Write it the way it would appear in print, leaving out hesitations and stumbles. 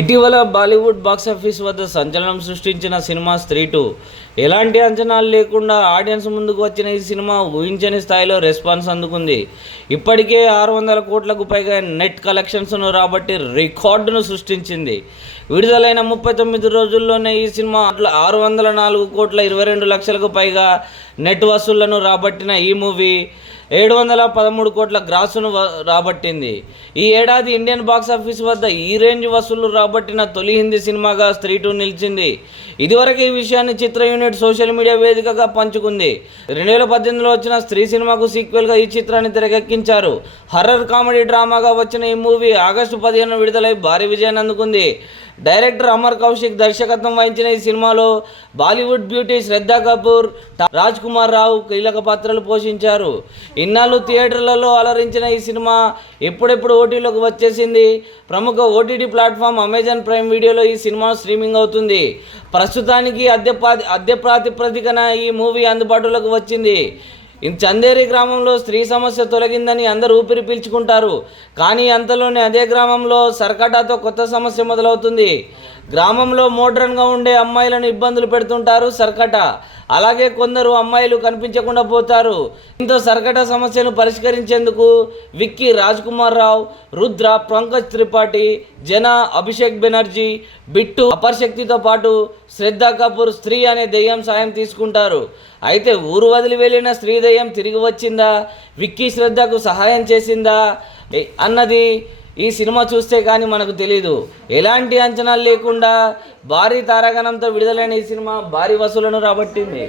ఇటీవల బాలీవుడ్ బాక్సాఫీస్ వద్ద సంచలనం సృష్టించిన సినిమా స్త్రీ 2 ఎలాంటి అంచనాలు లేకుండా ఆడియన్స్ ముందుకు వచ్చిన ఈ సినిమా ఊహించని స్థాయిలో రెస్పాన్స్ అందుకుంది. ఇప్పటికే 600 కోట్లకు పైగా నెట్ కలెక్షన్స్ను రాబట్టి రికార్డును సృష్టించింది. విడుదలైన 39 రోజుల్లోనే ఈ సినిమా 604 కోట్ల 22 లక్షలకు పైగా నెట్ వసూళ్లను రాబట్టిన ఈ మూవీ 713 కోట్ల గ్రాసును రాబట్టింది. ఈ ఏడాది ఇండియన్ బాక్సాఫీస్ వద్ద ఈ రేంజ్ వసూళ్లు రాబట్టిన తొలి హిందీ సినిమాగా స్త్రీ 2 నిలిచింది. ఇదివరకు ఈ విషయాన్ని చిత్ర యూనిట్ సోషల్ మీడియా వేదికగా పంచుకుంది. 2018లో వచ్చిన స్త్రీ సినిమాకు సీక్వెల్గా ఈ చిత్రాన్ని తెరకెక్కించారు. హర్రర్ కామెడీ డ్రామాగా వచ్చిన ఈ మూవీ ఆగస్టు 15 విడుదలై భారీ విజయాన్ని అందుకుంది. డైరెక్టర్ అమర్ కౌశిక్ దర్శకత్వం వహించిన ఈ సినిమాలో బాలీవుడ్ బ్యూటీ శ్రద్ధా కపూర్, రాజ్ కుమార్ రావు కీలక పాత్రలు పోషించారు. ఇన్నాళ్ళు థియేటర్లలో అలరించిన ఈ సినిమా ఎప్పుడెప్పుడు ఓటీటీలోకి వచ్చేసింది. ప్రముఖ ఓటీటీ ప్లాట్ఫామ్ అమెజాన్ ప్రైమ్ వీడియోలో ఈ సినిమా స్ట్రీమింగ్ అవుతుంది. ప్రస్తుతానికి అద్దె ప్రాతిపదికన ఈ మూవీ అందుబాటులోకి వచ్చింది. చందేరి గ్రామంలో స్త్రీ సమస్య తొలగిందని అందరూ ఊపిరి పీల్చుకుంటారు. కానీ అంతలోనే అదే గ్రామంలో సర్కటాతో కొత్త సమస్య మొదలవుతుంది. గ్రామంలో మోడ్రన్గా ఉండే అమ్మాయిలను ఇబ్బందులు పెడుతుంటారు సర్కట. అలాగే కొందరు అమ్మాయిలు కనిపించకుండా పోతారు. దీంతో సర్కట సమస్యను పరిష్కరించేందుకు విక్కీ, రాజ్ కుమార్ రావు, రుద్ర, పంకజ్ త్రిపాఠి, జన, అభిషేక్ బెనర్జీ, బిట్టు, అపర్ శక్తితో పాటు శ్రద్ధా కపూర్ స్త్రీ అనే దెయ్యం సాయం తీసుకుంటారు. అయితే ఊరు వదిలి వెళ్ళిన స్త్రీ దెయ్యం తిరిగి వచ్చిందా, విక్కీ శ్రద్ధకు సహాయం చేసిందా అన్నది ఈ సినిమా చూస్తే కానీ మనకు తెలీదు. ఎలాంటి అంచనాలు లేకుండా భారీ తారాగణంతో విడుదలైన ఈ సినిమా భారీ వసూళ్లను రాబట్టింది.